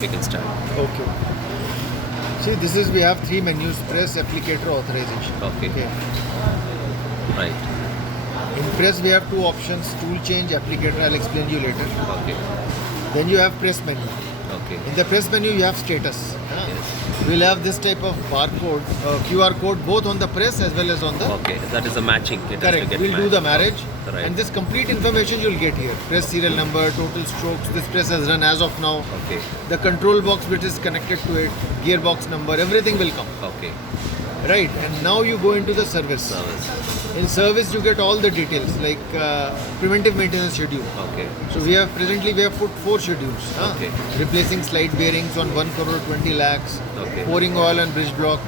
We can start. Okay. See, this is we have three menus: press, applicator, authorization. Okay. Right. In press, we have two options: tool change, applicator. I'll explain you later. Okay. Then you have press menu. Okay. In the press menu, you have status. Yes. We'll have this type of barcode, QR code, both on the press as well as on the. Okay. That is a matching. It has to Correct. get We'll do matched. the marriage, Right. and this complete information you'll get here: press serial number, total strokes. This press has run as of now. Okay. The control box which is connected to it, gearbox number, everything will come. Okay. Right, and now you go into the service. Service. In service, you get all the details like preventive maintenance schedule. Okay. So presently we have put 4 schedules. Okay. Replacing slide bearings on 1 crore 20 lakhs. Okay. Pouring oil on bridge block.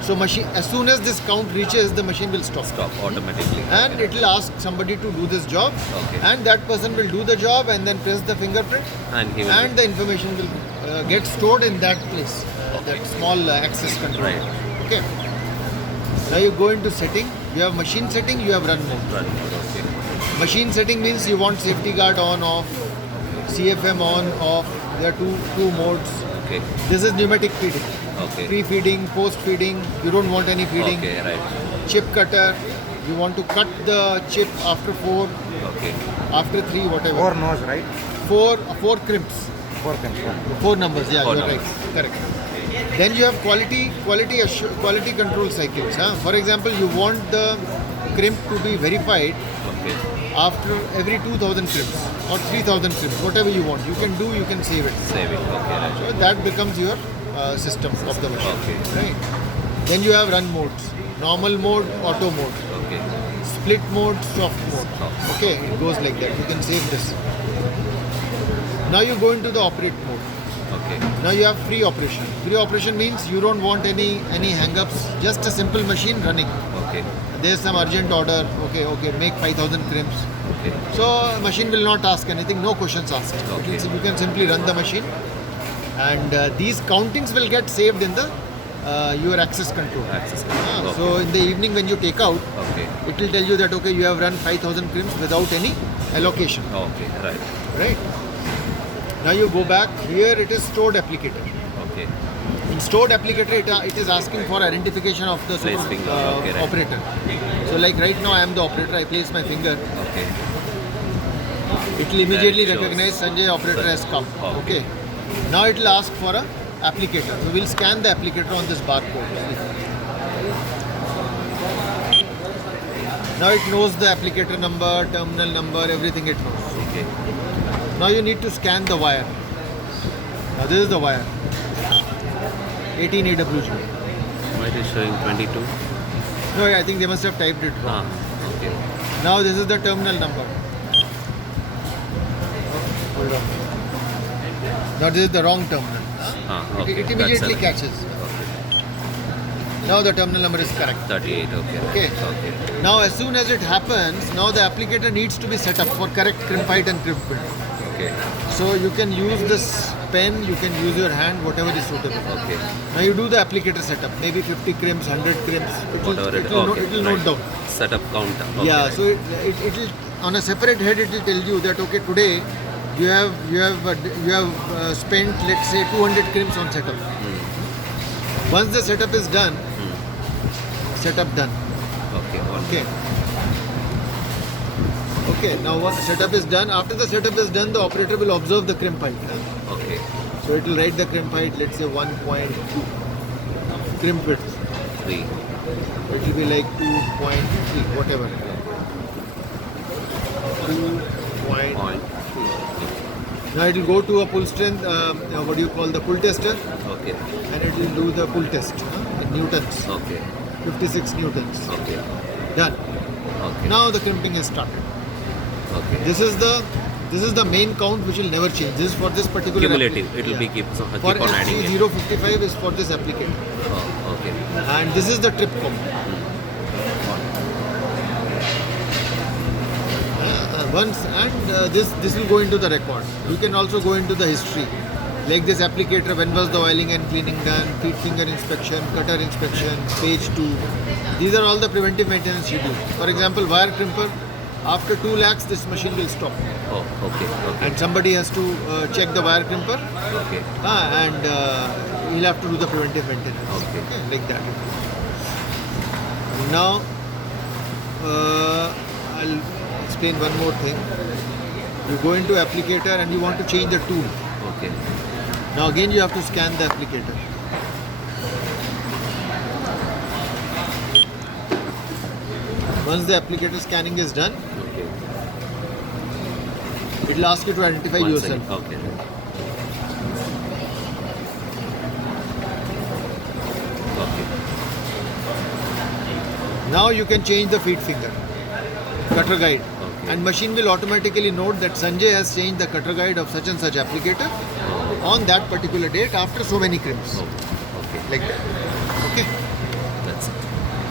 So machine, as soon as this count reaches, the machine will stop. Stop automatically. And it will ask somebody to do this job. Okay. And that person will do the job and then press the fingerprint. And he will. And the information will get stored in that place. That small access control. Right. Okay. Now you go into setting. You have machine setting, you have run mode. Run. Okay. Machine setting means you want safety guard on, off, CFM on, off. There are two modes. Okay. This is pneumatic feeding. Okay. Pre-feeding, post-feeding. You don't want any feeding. Okay. Right. Chip cutter. You want to cut the chip after 4, Okay. after 3, whatever. 4 nose, right? 4 crimps. 4 pins. 4 numbers. Yeah, 4 you're numbers. right. Correct. Then you have quality control cycles. For example, you want the crimp to be verified Okay. after every 2000 crimps or 3000 crimps, whatever you want. You can do, you can save it. Save it. Okay. Right. So that becomes your system of the machine. Okay. Right. Then you have run modes: normal mode, auto mode, Okay. split mode, soft mode. Soft. Okay, it goes like that. You can save this. Now you go into the operate mode. Okay. Now you have free operation. Free operation means you don't want any hang-ups. Just a simple machine running. Okay. There's some urgent order. Okay, make 5000 crimps. Okay. So machine will not ask anything, no questions asked. Okay. You can simply run the machine, and these countings will get saved in the your access control. Access. Ah, Okay. So in the evening when you take out, Okay. it will tell you that okay, you have run 5000 crimps without any allocation. Okay. Right. Right. Now you go back. Here it is stored applicator. Okay. In stored applicator, it is asking for identification of the Place finger. Okay, right. operator. So like right now I am the operator. I place my finger. Okay. It will immediately That shows. recognize Sanjay operator has come. Okay. Okay. Now it will ask for a applicator. So we'll scan the applicator on this barcode. Now it knows the applicator number, terminal number, everything it knows. Okay. Now you need to scan the wire. Now this is the wire. 18 AWG. Why it is showing 22? No, I think they must have typed it wrong. Okay. Now this is the terminal number. Hold on. Now this is the wrong terminal. Okay. It immediately That's catches. Now the terminal number is correct. 38. Okay. Okay. Okay. Now as soon as it happens, now the applicator needs to be set up for correct crimp height and crimp width. Okay. So you can use this pen, you can use your hand, whatever is suitable. Okay. Now you do the applicator setup, maybe 50 crimps, 100 crimps. Whatever it It will note down. Setup count. Okay, Yeah, right. so it will on a separate head it will tell you that okay, today you have spent, let's say, 200 crimps on setup. Once the setup is done, setup done. Okay. All Okay. Okay. Now once setup is done, after the setup is done, the operator will observe the crimp height. Okay. So it will write the crimp height, let's say 1.2. Crimp width, 3. it will be like 2.3, whatever. 2.3. Point. Now it will go to a pull strength, what do you call the pull tester, Okay. and it will do the pull test in newtons, Okay. 56 newtons. Okay. Done. Okay. Now the crimping is started. Okay. This is the main count which will never change. This is for this particular Cumulative. It will be keep for on adding it. FC055 is for this applicator, Oh, okay. and this is the trip count. This will go into the record. You can also go into the history. Like this applicator, when was the oiling and cleaning done, feed finger inspection, cutter inspection, page 2. These are all the preventive maintenance schedules. For example, wire crimper, After 2 lakhs, this machine will stop. Oh, okay, okay, And somebody has to check the wire crimper okay, and he'll have to do the preventive maintenance. Okay. Like that. Now, I'll explain one more thing. You go into applicator and you want to change the tool. okay. Now again you have to scan the applicator. Once the applicator scanning is done, Okay. it will ask you to identify One yourself. second. Okay. Okay. Now you can change the feed finger, cutter guide. Okay. And machine will automatically note that Sanjay has changed the cutter guide of such and such applicator Oh, on that particular date after so many crimps. okay. Like that. Okay.